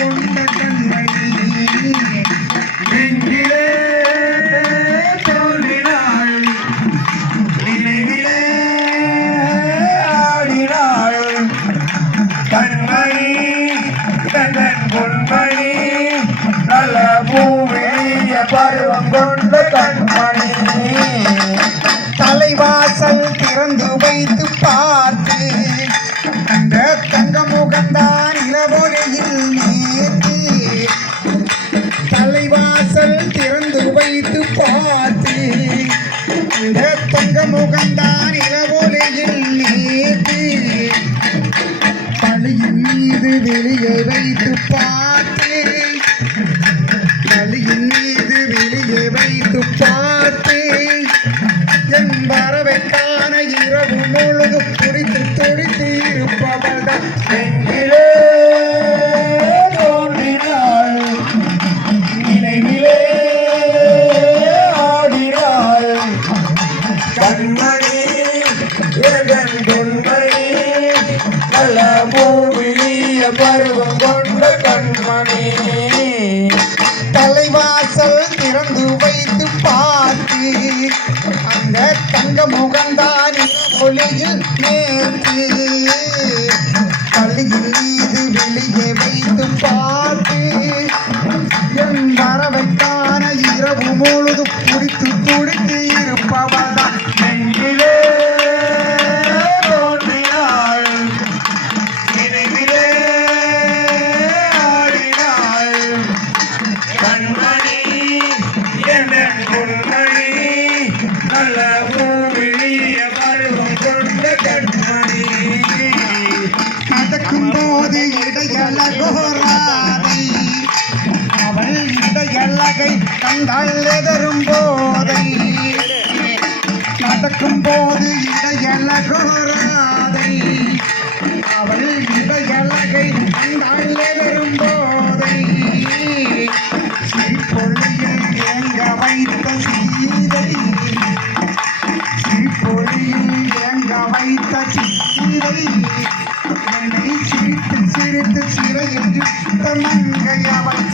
கொண்ட தன்மை நெஞ்சிலே தோன்றினாள் நினைவிலே ஆடினாள் தன்மணி தன் பொன்மணி நல்ல பூவிய பருவம் கொண்ட கண்மணி தலைவாசல் திறந்து வைத்து பார்த்து தங்க முகந்தான் இளவொலையில் நீ அந்த தங்க முகந்தான் இளவொலியில் நேர்த்து பழியின் மீது வெளியே வைத்து பார்த்து பழியின் மீது வெளியே வைத்து பார்த்து என் வரவைக்கான இரவு முழுது துடித்து துடித்து கண்மணி எதன் பொன்மணி நல்ல பூவிழிய பருவம் கொண்ட கண்மணி. தலைவாசல் திறந்து வைத்து பார்த்து அந்த தங்க முகந்தான் ஒளியில் நேர்த்து நடக்கும் போது இடையழகோராதை அவள் இடையழகை கண்டால் எதரும் சிரித்து சிரித்து சிறையில் அவள்